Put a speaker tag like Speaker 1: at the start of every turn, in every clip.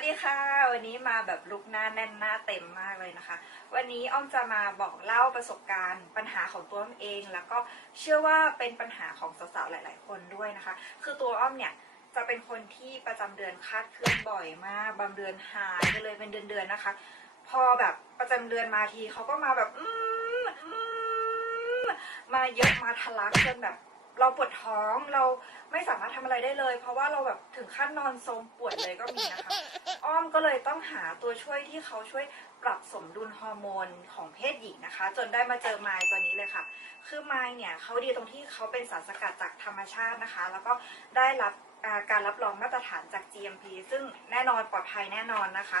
Speaker 1: วัสดีค่ะ วันนี้มาแบบลุกหน้าแน่นหน้าเต็มมากเลยนะคะ วันนี้อ้อมจะมาบอกเล่าประสบการณ์ ปัญหาของตัวอ้อมเอง แล้วก็เชื่อว่าเป็นปัญหาของสาวๆหลาย ๆ คนด้วยนะคะ คือตัวอ้อมเนี่ยจะเป็นคนที่ประจำเดือนคลาดเคลื่อนบ่อยมากบางเดือนหายไปเลยเป็นเดือนๆนะคะ พอแบบประจำเดือนมาทีเขาก็มาแบบมอืมมาเยอะมาทะลักจนแบบ เราปวดท้องเราไม่สามารถทำอะไรได้เลย เพราะว่าเราแบบถึงขั้นนอนโซมป่วยเลยก็มีนะคะ อ้อมก็เลยต้องหาตัวช่วยที่เขาช่วยปรับสมดุลฮอร์โมนของเพศหญิงนะคะ จนได้มาเจอไมล์ตัวนี้เลยค่ะ คือไมล์เนี่ยเขาดีตรงที่เขาเป็นสารสกัดจากธรรมชาตินะคะ แล้วก็ได้รับอ่าการรับรองมาตรฐานจาก GMP ซึ่งแน่นอนปลอดภัยแน่นอนนะคะ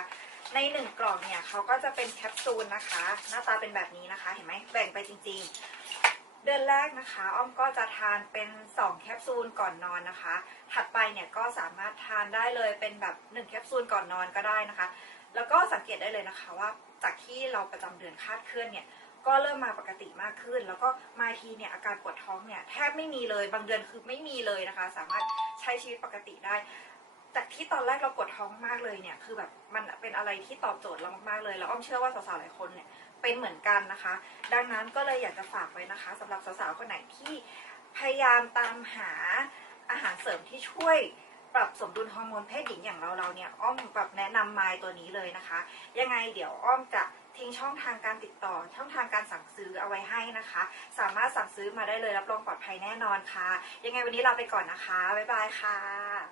Speaker 1: ในหนึ่งกล่องเนี่ยเขาก็จะเป็นแคปซูลนะคะ หน้าตาเป็นแบบนี้นะคะ เห็นไหมแบ่งไปจริงๆเดือนแรกนะคะ อ้อมก็จะทานเป็น 2 แคปซูลก่อนนอนนะคะ ถัดไปเนี่ยก็สามารถทานได้เลยเป็นแบบ 1 แคปซูลก่อนนอนก็ได้นะคะ แล้วก็สังเกตได้เลยนะคะว่าจากที่เราประจำเดือนคาดเคลื่อนเนี่ยก็เริ่มมาปกติมากขึ้น แล้วก็มาทีเนี่ยอาการปวดท้องเนี่ยแทบไม่มีเลย บางเดือนคือไม่มีเลยนะคะ สามารถใช้ชีวิตปกติได้ จากที่ตอนแรกเราปวดท้องมากเลยเนี่ย คือแบบมันเป็นอะไรที่ตอบโจทย์เรามากๆเลย แล้วอ้อมเชื่อว่าสาวๆหลายคนเนี่ยเป็นเหมือนกันนะคะ ดังนั้นก็เลยอยากจะฝากไว้นะคะสำหรับสาวๆคนไหนที่พยายามตามหาอาหารเสริมที่ช่วยปรับสมดุลฮอร์โมนเพศหญิงอย่างเราเราๆเนี่ยอ้อมแบบแนะนำไมล์ตัวนี้เลยนะคะ ยังไงเดี๋ยวอ้อมจะทิ้งช่องทางการติดต่อ ช่องทางการสั่งซื้อเอาไว้ให้นะคะ สามารถสั่งซื้อมาได้เลยรับรองปลอดภัยแน่นอนค่ะ ยังไงวันนี้ลาไปก่อนนะคะ บ๊ายบายค่ะ